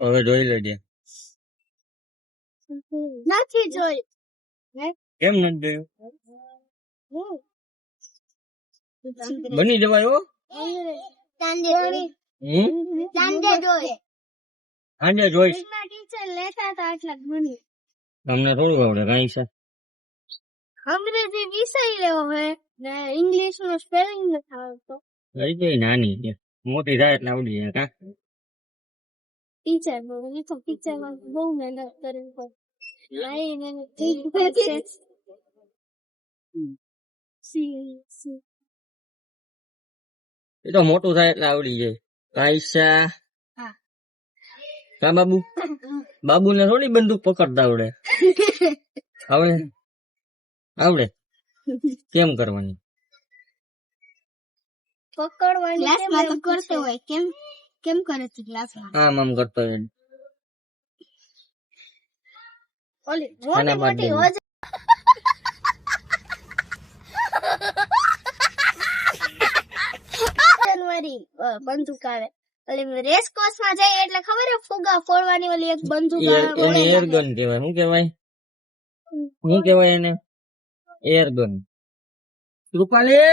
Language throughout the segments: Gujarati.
હવે જોઈ લેજે. નથી જોઈ. કેમ નથી જોયું? બની જવાય હો. સાંજે જોઈ. સાંજે જોઈશ. ટીચર લેતા હતા એટલે બની. તમને થોડું આવડે કઈ છે? અંગ્રેજી વિષય લેવો હોય ને ઇંગ્લિશ નો સ્પેલિંગ નથી આવડતો. લઈ જઈ નાની છે, મોટી થાય એટલે આવડી જાય. કા ટીચર એ તો ટીચર માં બહુ મહેનત કરવી પડે. એ તો મોટું થાય એટલે આવડી જાય. કાયસા કા બાબુ? બાબુ ને થોડી બંદૂક પકડતા આવડે. આવડે? આવડે. કેમ કરવાની? પકડવાની ક્લાસમાં તો કરતો હોય. કેમ કેમ કરે છે ક્લાસમાં? આમ કરતો હોય. ઓલી મોટી મોટી વજન વાળી બંદૂક આવે. ઓલી રેસ કોર્સ માં જાય એટલે ખબર હે ફુગા ફોડવાની ઓલી એક બંદૂક આવે. એને એરગન કહેવાય. શું કહેવાય? શું કહેવાય એને? એરગન. રૂપાલી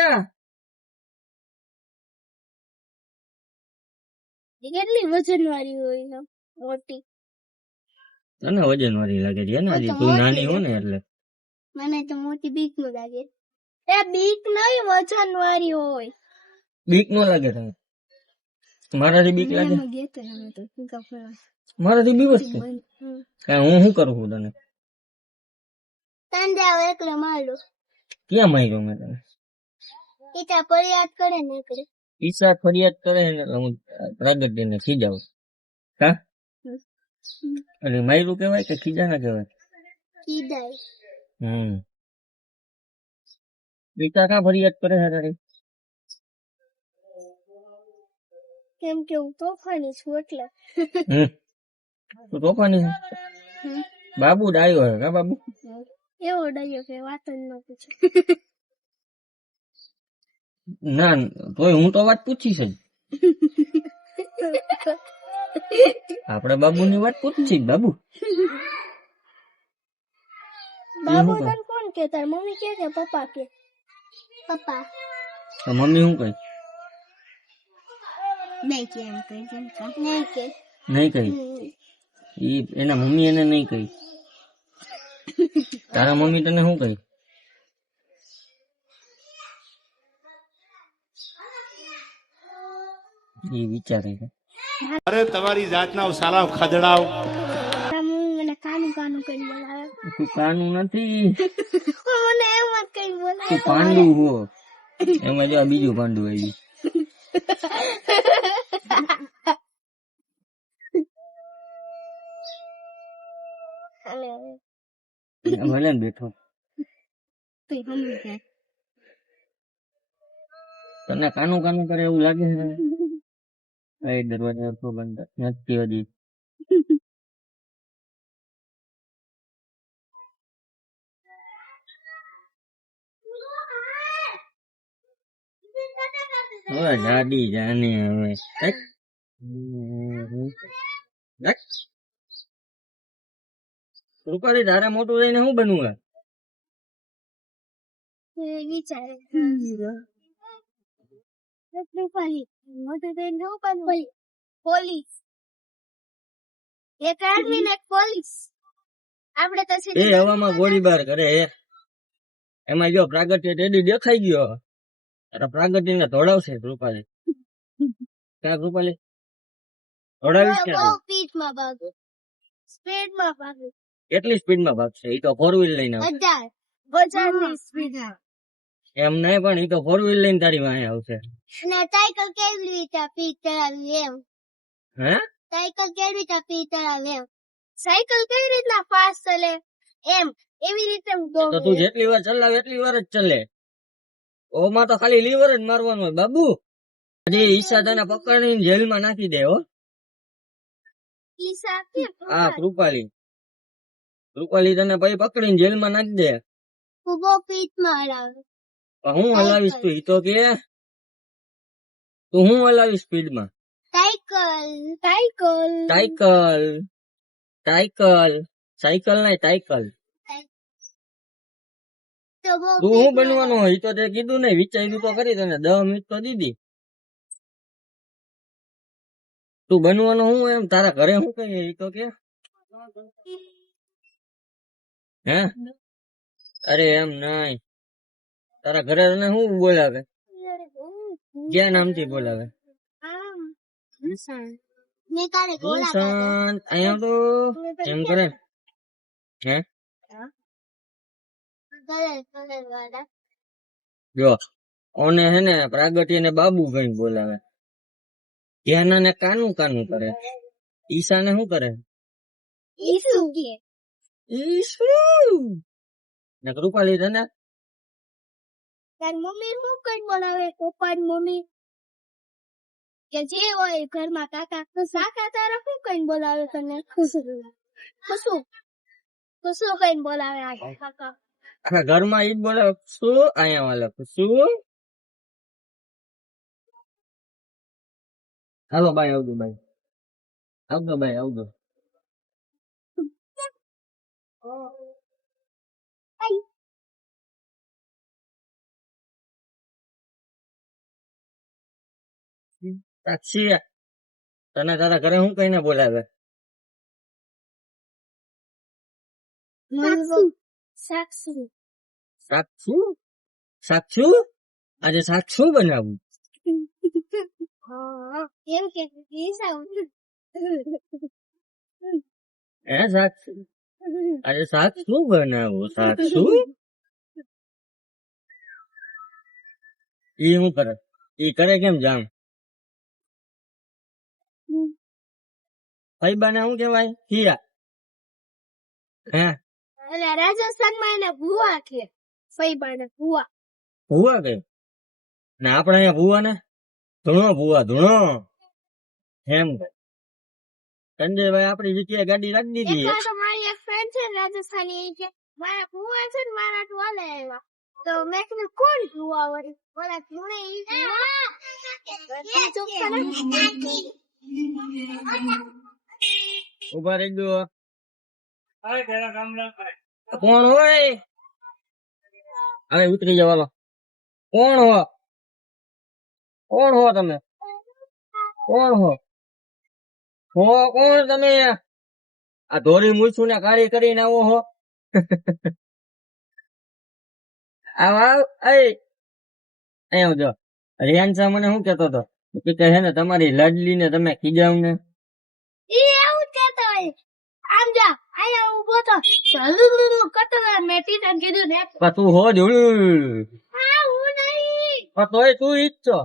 કેટલી વજન વાળી હોય મોટી. તને વજન વાળી લાગે છે ને? તું નાની હો ને એટલે. મને તો મોટી બીક નું લાગે. એ બીક નહીં, વજન વાળી હોય. બીક નો લાગે તને? મારાથી બીક લાગે? મારાથી બીક વસ્તુ હું શું કરું છું તને? સાંજે આવો એકલો મારો. ક્યાં માર્યો મેં તને? ઈટા ફરિયાદ કરે ને કરે. ઈશા ફરિયાદ કરે ને હું પ્રાગટ્યને ખીજાવું. હા એટલે માર્યું કેવાય કે ખીજા ના કેવાય? કીધાય. ઈશા કા ફરિયાદ કરે છે તારી? કેમ કે હું તોફાની છું એટલે. તું તોફાની છે? બાબુ ડાયો છે કા બાબુ? એવો ડાયો કે વાત જ ન પૂછે. ના તોય હું તો વાત પૂછીશ જ. આપડે બાબુ ની વાત પૂછી બાબુ. બાબુ તને કોણ કે? તાર મમ્મી કે પપ્પા કે? પપ્પા. મમ્મી શું કહે? નહીં કે એમ કહી. નહીં કે નહીં કહી. એના મમ્મી એને નહીં કહી. તારા મમ્મી તને શું કહી? એ વિચારે છે. અરે તમારી જાતના સાલા ખદડાવ. મને કાનું કાનું કઈ બોલાવે. તું કાનું નથી. મને એમ જ કઈ બોલાવે. તું પાંડુ હો. એમાં જો બીજું પાંડુ આવી. ભલે ને બેઠો. તને કાનું કાનું કરે એવું લાગે છે? દરવાજા બંધ નથી હજી. હવે દાદી જાને હવે રૂપાલી તારે મોટું લઈને શું બનવું? વિચારે મોટું થઈને શું બનવું? પોલીસ. એક આર્મી ને એક પોલીસ. આપડે તો એ હવામાં ગોળીબાર કરે. એમાં જો પ્રાગટ્ય ટેડી દેખાઈ ગયો. તારા પ્રાગટ્ય ને ધોડાવશે રૂપાલી. ક્યાં રૂપાલી ધોડાવીશ કે? સ્પીડમાં ભાગે. સ્પીડમાં ભાગે. કેટલી સ્પીડમાં ભાગશે? એ તો 4 વ્હીલ લઈને આવશે. 1000 ની સ્પીડ. એમ નહીં પણ એ તો 4 વ્હીલ લઈને તારી વાંહે આવશે. અને સાયકલ કેવી રીતે પીક કરાવી એમ? હે સાયકલ કેવી રીતે પીક કરાવી એમ? સાયકલ કઈ રીતના ફાસ્ટ ચાલે એમ એવી રીતે તો તું જેટલી વાર ચલાવે એટલી વાર જ ચાલે. ઓમાં તો ખાલી લીવર જ મારવાનું હોય બાબુ. હજી ઈશા તને પકડીને જેલમાં નાખી દે હો. ઈશા કે હા રૂપાલી તને પછી પકડીને જેલમાં નાખી દે. ઉભો પીઠમાં હલાવે. હું હલાવીશ તું? ઈ તો કે તું હું હલાવીશ સ્પીડમાં? સાયકલ સાયકલ નહીં સાયકલ. તો બહુ તું શું બનવાનું હોય? ઈ તો તે કીધું નહીં, વિચાર્યું તો કરી તને 10 મિનિટ તો દીધી. તું બનવાનું હું એમ તારા ઘરે શું કઈ ઈ તો કે? હે? અરે એમ નહીં, તારા ઘરે તને શું બોલાવે? ક્યાં નામથી બોલાવે? મેં કાલે ગોળા નિશાંત. અહીંયા તો એમ કરે. હે? વાળા જો ઓને હે ને પ્રાગટ્ય ને બાબુ કઈ બોલાવે. ધ્યાના ને કાનું કાનું કરે. ઈશા ને શું કરે? ઈસુ કે ઈશુ. ને કૃપાલી તને તાર મમ્મી શું કઈ બોલાવે? પપ્પા ની મમ્મી કે જે હોય ઘરમાં કાકા તારા શું કઈ બોલાવે તને? ખુશું કઈ બોલાવે આ કાકા? આખા ઘરમાં ઈ જ બોલાવે. શું અહીંયા વાળા શું? હાલો બાય, આવજો બાય, આવજો બાય, આવજો. સાક્ષી તને તારા ઘરે હું કઈને બોલાવે? સાક્ષુ સાક્ષુ. સાક્ષુ આજે સાક્ષુ બનાવું. એમ કે ઈસા હે સાક્ષુ આજે સાક્ષુ બનાવું. સાક્ષુ ઈ શું કરે? ઈ કરે કેમ જામ? ફઈબાને શું કેવાય? હિયા. હે એટલે રાજસ્થાનમાં એને ભુવા કે ફઈબાને ભુવા. ભૂવા કે ને આપણે અહીંયા ભૂવા ને ધૂણો ભૂવા ધૂણો એમ. સંજયભાઈ આપડી જગ્યાએ ગાડી રાખી દીધી. એકવાર તો મારી એક ફ્રેન્ડ છે ને રાજસ્થાની, એ કે મારા ભુવા છે ને મારા ટોલે આવ્યા. તો મેં કીધું કોણ ભુવા વળી? બોલા ધૂણે ઈ ઉભા રહી ગયો. કોણ હોય? હવે ઉતરી જવાનો. કોણ હો? કોણ હો તમે? કોણ હો? કોણ તમે? આ ધોરી મૂછું ને કાળી કરીને આવો હો? આવ આવ. અહીંયા જો રિયાન્સા મને શું કેતો હતો કે હે ને તમારી લાડલી ને તમે ખીજાવ ને. ઈ એવું કહેતો હોય. આમ જા અહીંયા ઊભો તો કટલા મેટી ને કીધું ને તું હો જોડ. હા હું નહીં. તોય તું ઈ જ છો.